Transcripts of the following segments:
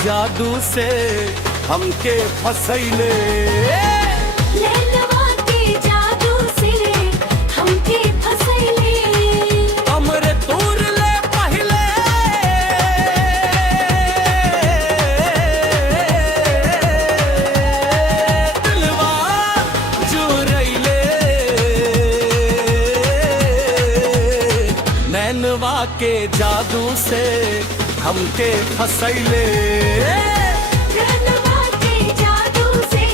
जादू से हमके फसैले। नैनवा के जादू से हमके फसैले। हमरे तूर ले पहिले दिलवा चुरैले। नैनवा के जादू से हमके फसैले। नैनवा के जादू से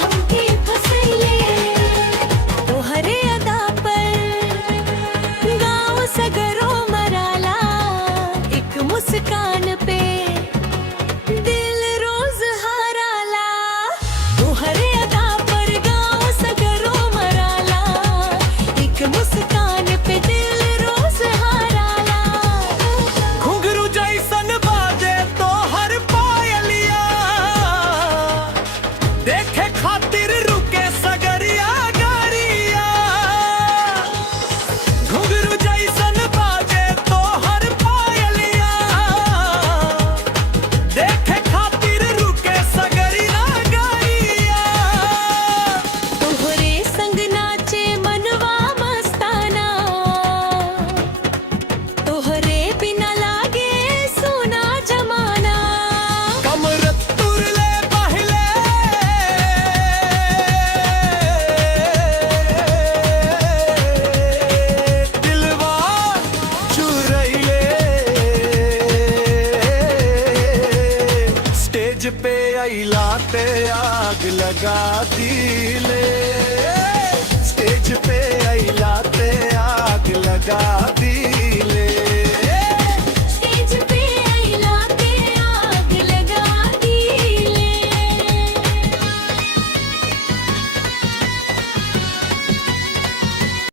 हमके फसैले। तोहरे अदा पर गाँव सगरो मराला। एक मुस्कान पे दिल रोज हाराला। तोहरे अदा पर गाँव सगरो मराला। एक मुस्कान पे दिल रोज हाराला। घुंघरू जैसन बाजे तो हर पायलिया, देखे खातिर रुके सगरिया गाड़िया। घुंघरू जैसन बाजे तो हर पायलिया, देखे खातिर रुके सगरिया गाड़िया। तोहरे संग नाचे मनवा मस्ताना। तोहरे बिना लागे सोना जमाना। कमर तुरले पहिले दिलवा चुरैले। स्टेज पे अइला ते आग लगा दिले। स्टेज पे अइला ते आग लगा